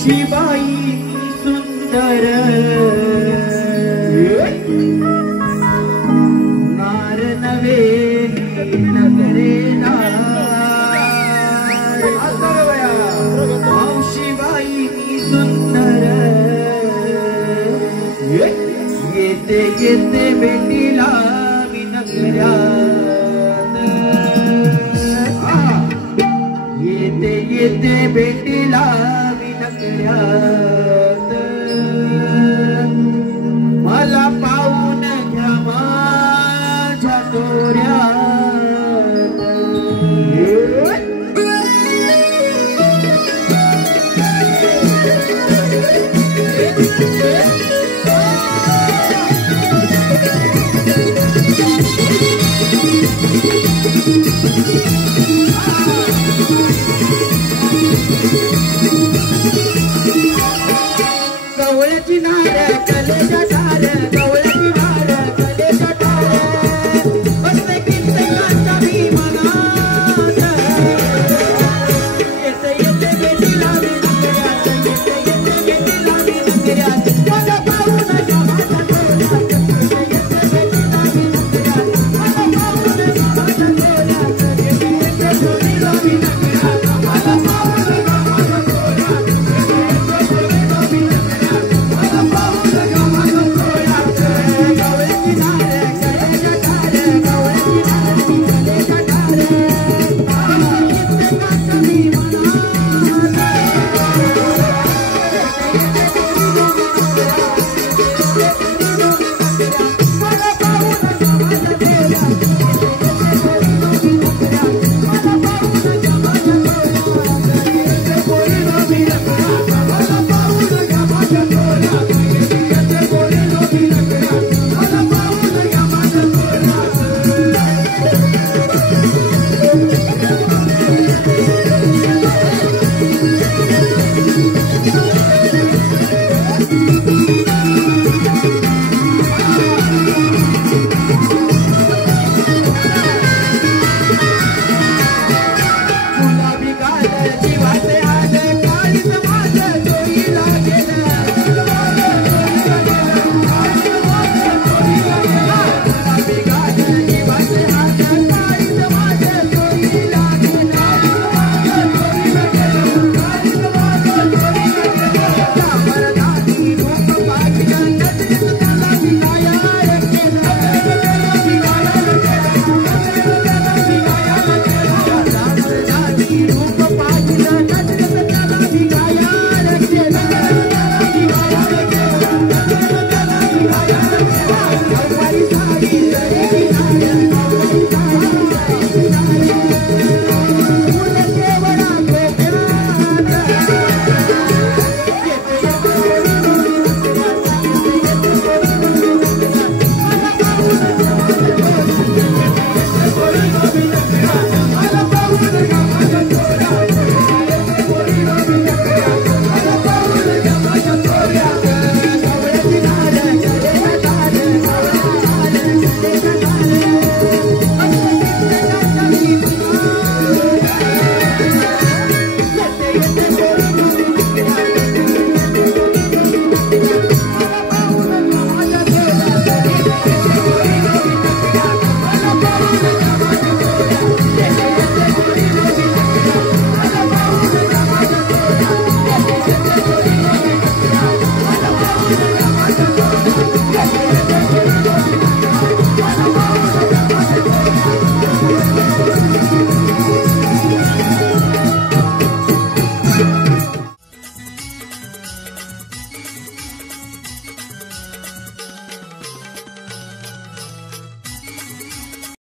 मावशीबाई सुंदर नार नवे नगरे नार मावशीबाई सुंदर येते येते भेटीला मी नगरात येते येते भेटीला मी नगरात मला पाहून घ्या माझ्या तोऱ्यात कवळ्याची नार कलेच्या ठार कवळ्याची नार कलेच्या ठार बसले किंतकांच्या भीमनाथ येते येते भेटीला मी नगरात येते येते भेटीला मी नगरात मला पाहून घ्या माझ्या तोऱ्यात येते येते भेटीला मी नगरात मला पाहून घ्या माझ्या तोऱ्यात येते येते भेटीला मी नगरात मला पाहून घ्या माझ्या तोऱ्यात येते येते भेटीला मी Bye.